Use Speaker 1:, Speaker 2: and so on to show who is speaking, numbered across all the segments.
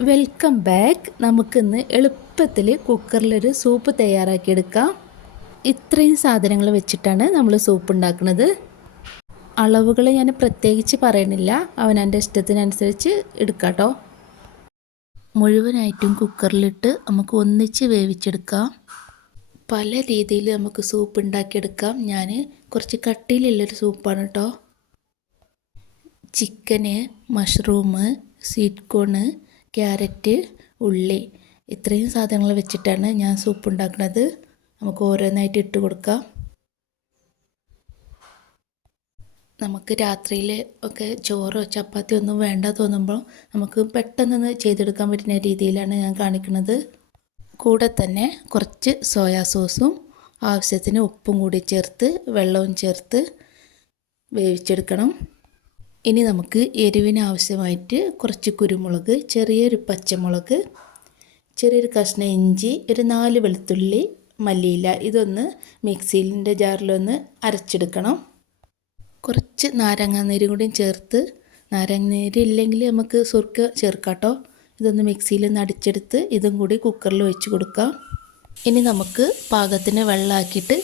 Speaker 1: Welcome back നമുക്കിന്ന് എളുപ്പത്തിൽ കുക്കറിലൊരു soup തയ്യാറാക്കിയെടുക്കാം. ഇത്രയും സാധനങ്ങൾ വെച്ചിട്ടാണ് നമ്മൾ സൂപ്പ് ഉണ്ടാക്കുന്നത്. അളവുകൾ ഞാൻ പ്രത്യേകിച്ച് പറയണില്ല. അവനന്റെ ഇഷ്ടത്തിനനുസരിച്ച് എടുക്കാട്ടോ. മുഴുവനായിട്ടും കുക്കറിലിട്ട് നമുക്ക് ഒന്നിച്ച് വേവിച്ചെടുക്കാം. പല രീതിയിൽ നമുക്ക് സൂപ്പ് ഉണ്ടാക്കിയെടുക്കാം. ഞാൻ കുറച്ച് കട്ടിയിലുള്ളൊരു സൂപ്പാണ് കേട്ടോ chicken mushroom sweet corn carrot ഉള്ളി ഇത്രയും സാധനങ്ങൾ വെച്ചിട്ടാണ് ഞാൻ സൂപ്പ് ഉണ്ടാക്കുന്നത്. നമുക്ക് ഓരോന്നായിട്ട് ഇട്ട് കൊടുക്കാം. നമുക്ക് രാത്രിയിൽ ഒക്കെ ചോറോ ചപ്പാത്തിയോ ഒന്നും വേണ്ട തോന്നുമ്പോൾ നമുക്ക് പെട്ടെന്ന് ചെയ്തെടുക്കാൻ പറ്റുന്ന രീതിയിലാണ് ഞാൻ കാണിക്കുന്നത്. കൂടെ തന്നെ കുറച്ച് സോയാ സോസും ആവശ്യത്തിന് ഉപ്പും കൂടി ചേർത്ത് വെള്ളവും ചേർത്ത് വേവിച്ചെടുക്കണം. ഇനി നമുക്ക് എരിവിന് ആവശ്യമായിട്ട് കുറച്ച് കുരുമുളക് ചെറിയൊരു പച്ചമുളക് ചെറിയൊരു കഷ്ണം ഇഞ്ചി ഒരു നാല് വെളുത്തുള്ളി മല്ലിയില ഇതൊന്ന് മിക്സിയിലിന്റെ ജാറിലൊന്ന് അരച്ചെടുക്കണം. കുറച്ച് നാരങ്ങാനീരും കൂടി ചേർത്ത് നാരങ്ങാനീര് ഇല്ലെങ്കിൽ നമുക്ക് സുർക്ക ചേർക്കാട്ടോ. ഇതൊന്ന് മിക്സിയിൽ നിന്ന് അടിച്ചെടുത്ത് ഇതും കൂടി കുക്കറിൽ വെച്ച് കൊടുക്കാം. ഇനി നമുക്ക് പാകത്തിന് വെള്ളമാക്കിയിട്ട്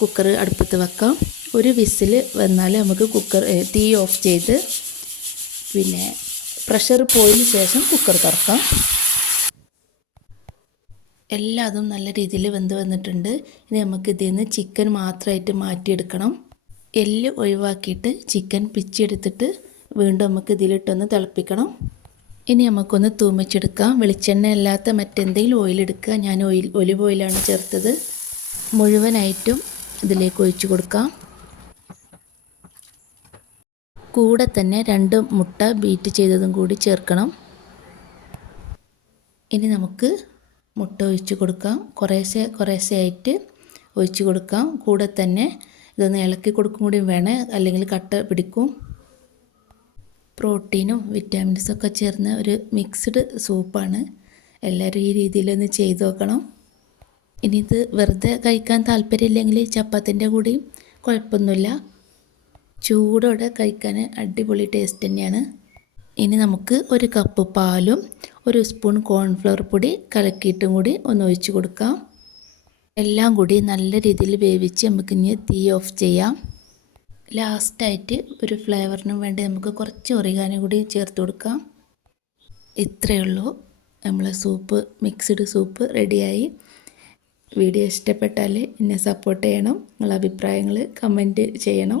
Speaker 1: കുക്കർ അടുപ്പത്ത് വെക്കാം. ഒരു വിസിൽ വന്നാൽ നമുക്ക് കുക്കർ തീ ഓഫ് ചെയ്ത് പിന്നെ പ്രഷർ പോയതിന് ശേഷം കുക്കർ തുറക്കാം. എല്ലാതും നല്ല രീതിയിൽ വെന്ത് വന്നിട്ടുണ്ട്. ഇനി നമുക്ക് ഇതിൽ നിന്ന് ചിക്കൻ മാത്രമായിട്ട് മാറ്റിയെടുക്കണം. എല്ല് ഒഴിവാക്കിയിട്ട് ചിക്കൻ പിച്ചെടുത്തിട്ട് വീണ്ടും നമുക്ക് ഇതിലിട്ടൊന്ന് തിളപ്പിക്കണം. ഇനി നമുക്കൊന്ന് തൂമിച്ചെടുക്കാം. വെളിച്ചെണ്ണ അല്ലാത്ത മറ്റെന്തെങ്കിലും ഓയിൽ എടുക്കുക ഞാൻ ഓയിൽ ഒലിവ് ഓയിലാണ് ചേർത്തത്. മുഴുവനായിട്ടും ഇതിലേക്ക് ഒഴിച്ചു കൊടുക്കാം. കൂടെ തന്നെ രണ്ട് മുട്ട ബീറ്റ് ചെയ്തതും കൂടി ചേർക്കണം. ഇനി നമുക്ക് മുട്ട ഒഴിച്ച് കൊടുക്കാം. കുറേശ്ശെ കുറേശ്ശെ ആയിട്ട് ഒഴിച്ച് കൊടുക്കാം. കൂടെ തന്നെ ഇതൊന്ന് ഇളക്കി കൊടുക്കും കൂടി വേണേ അല്ലെങ്കിൽ കട്ട പിടിക്കും. പ്രോട്ടീനും വിറ്റാമിൻസൊക്കെ ചേർന്ന ഒരു മിക്സ്ഡ് സൂപ്പാണ് എല്ലാവരും ഈ രീതിയിലൊന്ന് ചെയ്തു നോക്കണം. ഇനി ഇത് വെറുതെ കഴിക്കാൻ താല്പര്യമില്ലെങ്കിൽ ചപ്പാത്തിന്റെ കൂടെയും കുഴപ്പമൊന്നുമില്ല. ചൂടോടെ കഴിക്കാൻ അടിപൊളി ടേസ്റ്റ് തന്നെയാണ്. ഇനി നമുക്ക് ഒരു കപ്പ് പാലും ഒരു സ്പൂൺ കോൺഫ്ലവർ പൊടി കലക്കിയിട്ടും കൂടി ഒന്ന് ഒഴിച്ച് കൊടുക്കാം. എല്ലാം കൂടി നല്ല രീതിയിൽ വേവിച്ച് നമുക്ക് ഇനി തീ ഓഫ് ചെയ്യാം. ലാസ്റ്റായിട്ട് ഒരു ഫ്ലേവറിനും വേണ്ടി നമുക്ക് കുറച്ച് ഒറിഗാനും കൂടി ചേർത്ത് കൊടുക്കാം. ഇത്രയേ ഉള്ളൂ. നമ്മളെ സൂപ്പ് മിക്സ്ഡ് സൂപ്പ് റെഡിയായി വീഡിയോ ഇഷ്ടപ്പെട്ടാൽ എന്നെ സപ്പോർട്ട് ചെയ്യണം. നിങ്ങളെ അഭിപ്രായങ്ങൾ കമന്റ് ചെയ്യണം.